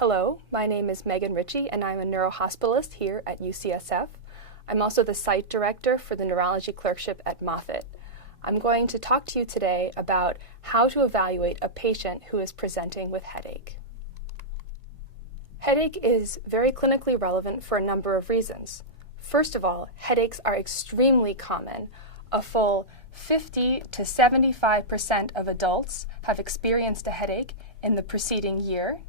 Hello, my name is Richie, and I'm a neurohospitalist here at UCSF. I'm also the site director for the neurology clerkship at Moffitt. I'm going to talk to you today about how to evaluate a patient who is presenting with headache. Headache is very clinically relevant for a number of reasons. First of all, headaches are extremely common. A full 50 to 75% of adults have experienced a headache in the preceding year.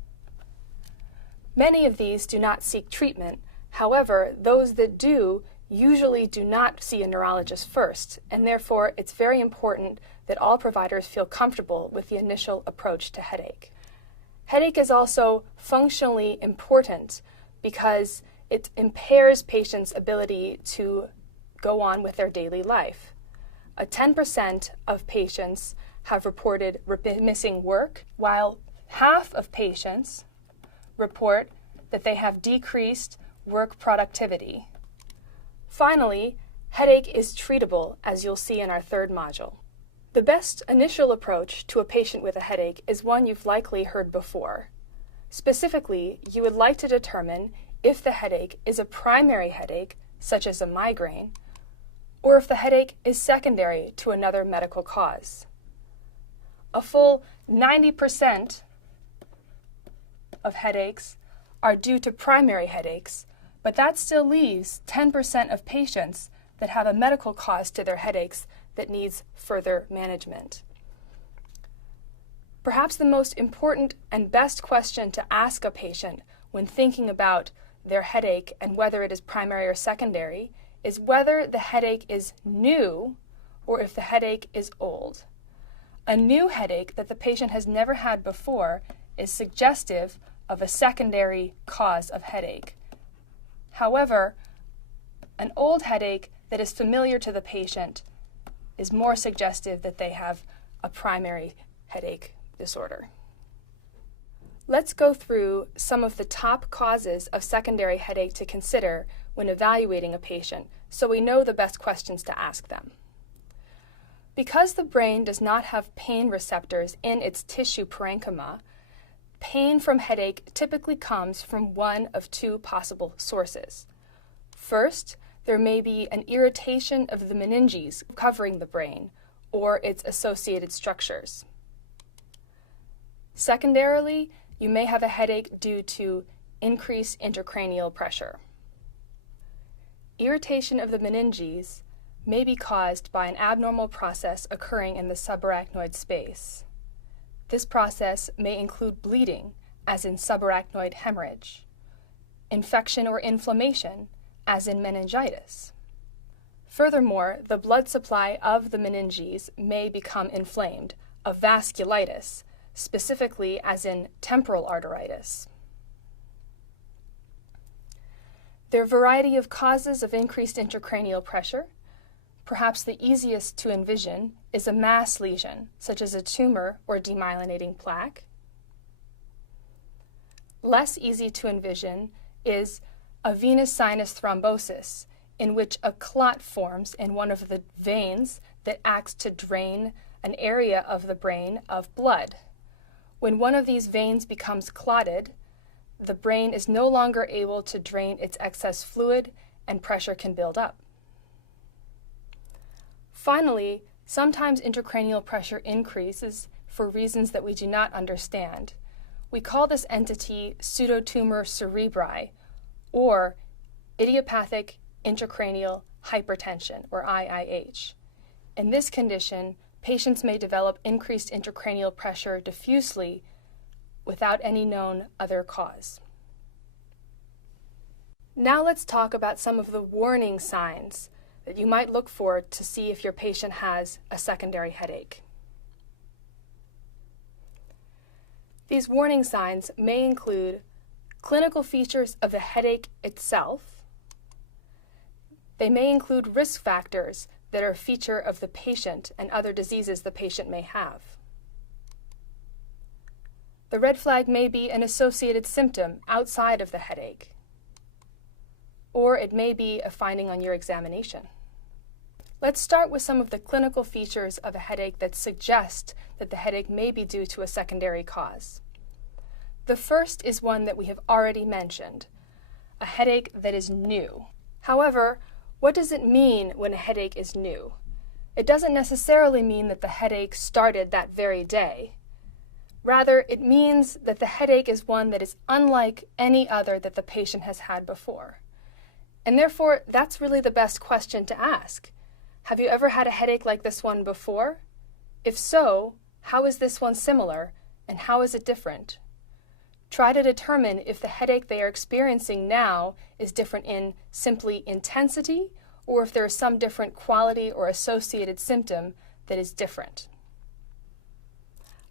Many of these do not seek treatment. However, those that do usually do not see a neurologist first, and therefore it's very important that all providers feel comfortable with the initial approach to headache. Headache is also functionally important because it impairs patients' ability to go on with their daily life. 10% of patients have reported missing work, while half of patients report that they have decreased work productivity. Finally, headache is treatable, as you'll see in our third module. The best initial approach to a patient with a headache is one you've likely heard before. Specifically, you would like to determine if the headache is a primary headache, such as a migraine, or if the headache is secondary to another medical cause. A full 90% of headaches are due to primary headaches, but that still leaves 10% of patients that have a medical cause to their headaches that needs further management. Perhaps the most important and best question to ask a patient when thinking about their headache and whether it is primary or secondary is whether the headache is new or if the headache is old. A new headache that the patient has never had before is suggestive of a secondary cause of headache. However, an old headache that is familiar to the patient is more suggestive that they have a primary headache disorder. Let's go through some of the top causes of secondary headache to consider when evaluating a patient so we know the best questions to ask them. Because the brain does not have pain receptors in its tissue parenchyma, pain from headache typically comes from one of two possible sources. First, there may be an irritation of the meninges covering the brain or its associated structures. Secondarily, you may have a headache due to increased intracranial pressure. Irritation of the meninges may be caused by an abnormal process occurring in the subarachnoid space. This process may include bleeding, as in subarachnoid hemorrhage, infection or inflammation, as in meningitis. Furthermore, the blood supply of the meninges may become inflamed, a vasculitis, specifically as in temporal arteritis. There are a variety of causes of increased intracranial pressure. Perhaps the easiest to envision is a mass lesion, such as a tumor or demyelinating plaque. Less easy to envision is a venous sinus thrombosis, in which a clot forms in one of the veins that acts to drain an area of the brain of blood. When one of these veins becomes clotted, the brain is no longer able to drain its excess fluid and pressure can build up. Finally, sometimes intracranial pressure increases for reasons that we do not understand. We call this entity pseudotumor cerebri, or idiopathic intracranial hypertension, or IIH. In this condition, patients may develop increased intracranial pressure diffusely without any known other cause. Now let's talk about some of the warning signs that you might look for to see if your patient has a secondary headache. These warning signs may include clinical features of the headache itself. They may include risk factors that are a feature of the patient and other diseases the patient may have. The red flag may be an associated symptom outside of the headache, or it may be a finding on your examination. Let's start with some of the clinical features of a headache that suggest that the headache may be due to a secondary cause. The first is one that we have already mentioned, a headache that is new. However, what does it mean when a headache is new? It doesn't necessarily mean that the headache started that very day. Rather, it means that the headache is one that is unlike any other that the patient has had before. And therefore, that's really the best question to ask. Have you ever had a headache like this one before? If so, how is this one similar, and how is it different? Try to determine if the headache they are experiencing now is different in simply intensity, or if there is some different quality or associated symptom that is different.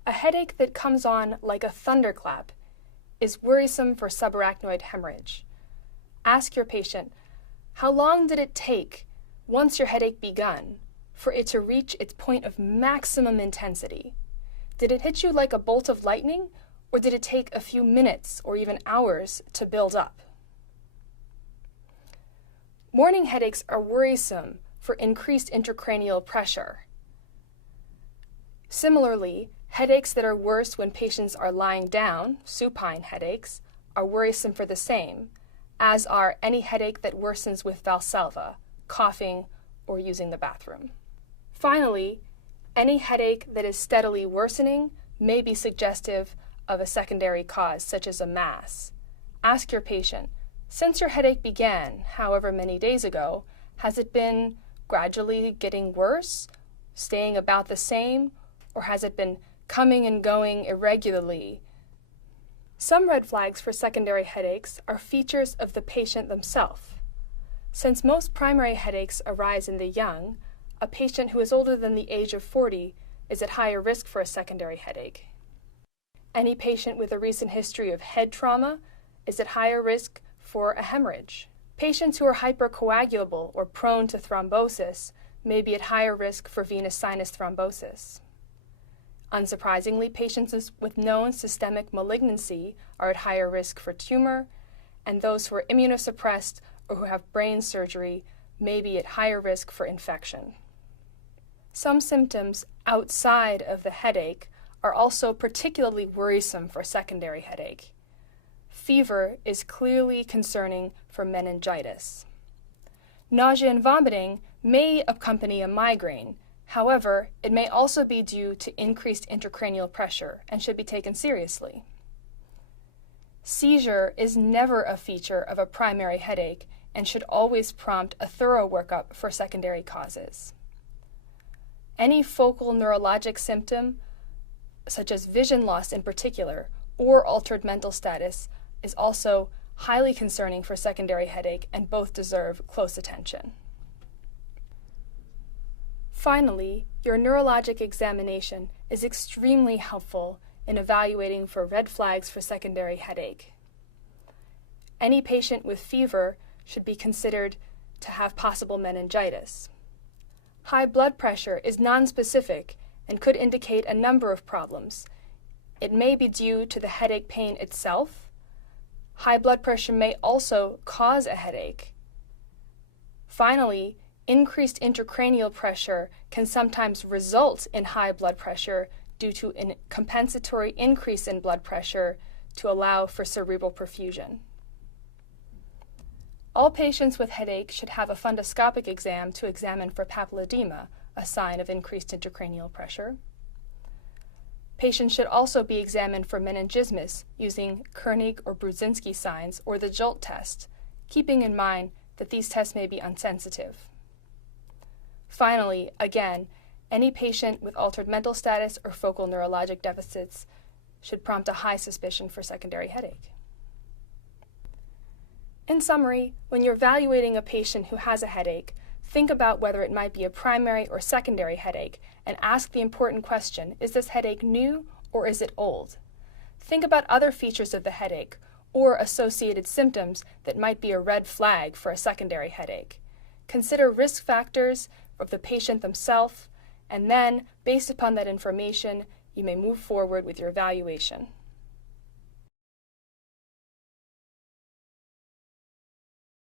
A headache that comes on like a thunderclap is worrisome for subarachnoid hemorrhage. Ask your patient, how long did it take, once your headache begun, for it to reach its point of maximum intensity? Did it hit you like a bolt of lightning, or did it take a few minutes or even hours to build up? Morning headaches are worrisome for increased intracranial pressure. Similarly, headaches that are worse when patients are lying down, supine headaches, are worrisome for the same, as are any headache that worsens with Valsalva, coughing, or using the bathroom. Finally, any headache that is steadily worsening may be suggestive of a secondary cause, such as a mass. Ask your patient, since your headache began, however many days ago, has it been gradually getting worse, staying about the same, or has it been coming and going irregularly? Some red flags for secondary headaches are features of the patient themselves. Since most primary headaches arise in the young, a patient who is older than the age of 40 is at higher risk for a secondary headache. Any patient with a recent history of head trauma is at higher risk for a hemorrhage. Patients who are hypercoagulable or prone to thrombosis may be at higher risk for venous sinus thrombosis. Unsurprisingly, patients with known systemic malignancy are at higher risk for tumor, and those who are immunosuppressed or who have brain surgery may be at higher risk for infection. Some symptoms outside of the headache are also particularly worrisome for secondary headache. Fever is clearly concerning for meningitis. Nausea and vomiting may accompany a migraine. However, it may also be due to increased intracranial pressure and should be taken seriously. Seizure is never a feature of a primary headache and should always prompt a thorough workup for secondary causes. Any focal neurologic symptom, such as vision loss in particular, or altered mental status, is also highly concerning for secondary headache, and both deserve close attention. Finally, your neurologic examination is extremely helpful in evaluating for red flags for secondary headache. Any patient with fever should be considered to have possible meningitis. High blood pressure is nonspecific and could indicate a number of problems. It may be due to the headache pain itself. High blood pressure may also cause a headache. Finally, increased intracranial pressure can sometimes result in high blood pressure due to a compensatory increase in blood pressure to allow for cerebral perfusion. All patients with headache should have a fundoscopic exam to examine for papilledema, a sign of increased intracranial pressure. Patients should also be examined for meningismus using Koenig or Brudzinski signs or the JOLT test, keeping in mind that these tests may be unsensitive. Finally, again, any patient with altered mental status or focal neurologic deficits should prompt a high suspicion for secondary headache. In summary, when you're evaluating a patient who has a headache, think about whether it might be a primary or secondary headache and ask the important question, is this headache new or is it old? Think about other features of the headache or associated symptoms that might be a red flag for a secondary headache. Consider risk factors of the patient themselves, and then, based upon that information, you may move forward with your evaluation.